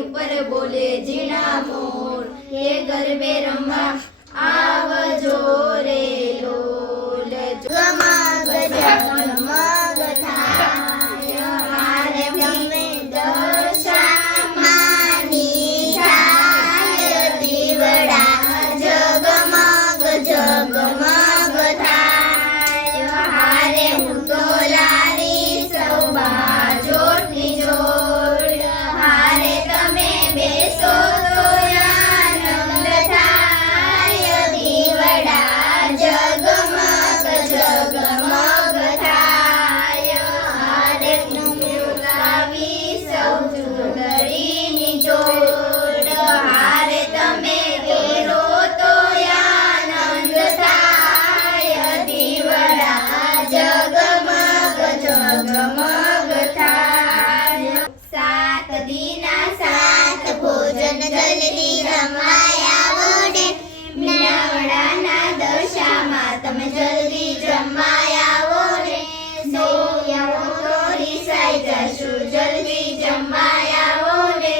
ઉપર બોલે ઝીણા મોર કે ગરબે રમવા આવજો રે લોલ જગમગ જગમગ થાય હારે તમે દશામાની થાય દીવડા જગમગ જગમગ થાય હારે હું તો લારી સૌ બાજોટની જોડ હારે તમે બેસો તો આનંદ થાય દીવડા જગમગ જગમગ થાય હારે લાવી સૌ ચૂંદડીની જોડ હારે તમે પહેરો તો આનંદ થાય દીવડા જગમગ જગમગ થાય સાત દીના સાત ભોજન જલ્દી જમાયા ઓડે મીનાવડાના દશામાં તમે જલ્દી જમાયા ઓડે સોયાઓ તો રીસાઈ જશું જલ્દી જમાયા ઓડે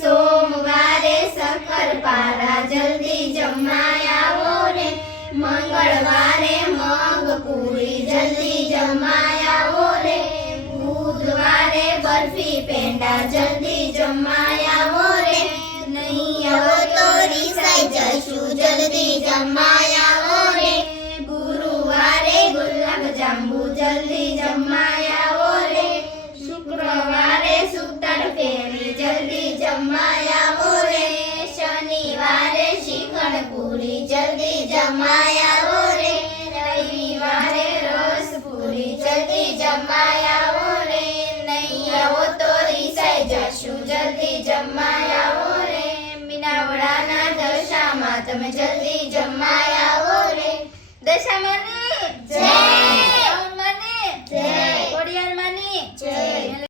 સોમવારે શક્કરપારા જલ્દી જમાયા ઓડે મંગળવારે મગ પૂરી જલ્દી જમાયા ઓરે બુધવારે બરફી પેંડા જલ્દી જમાયા ઓરે નહીં આવો તો રીસાઈ જશું જલ્દી જમાયા ઓરે ગુરુવારે ગુલાબ જાંબુ જલ્દી જમાયા ઓરે શુક્રવારે સૂતર ફેરી જલ્દી જમાયા ઓરે શનિવારે શ્રીખંડ પૂરી જલ્દી જમાયા ઓરે રવિવારે રસ પૂરી જલ્દી જમાયા ઓરે નહીં આવો તો રીસાઈ જશું જલ્દી જમાયા ઓરે મીનાવડાના દશામાં તમે જલ્દી જમાયા ઓરે દશામાની જય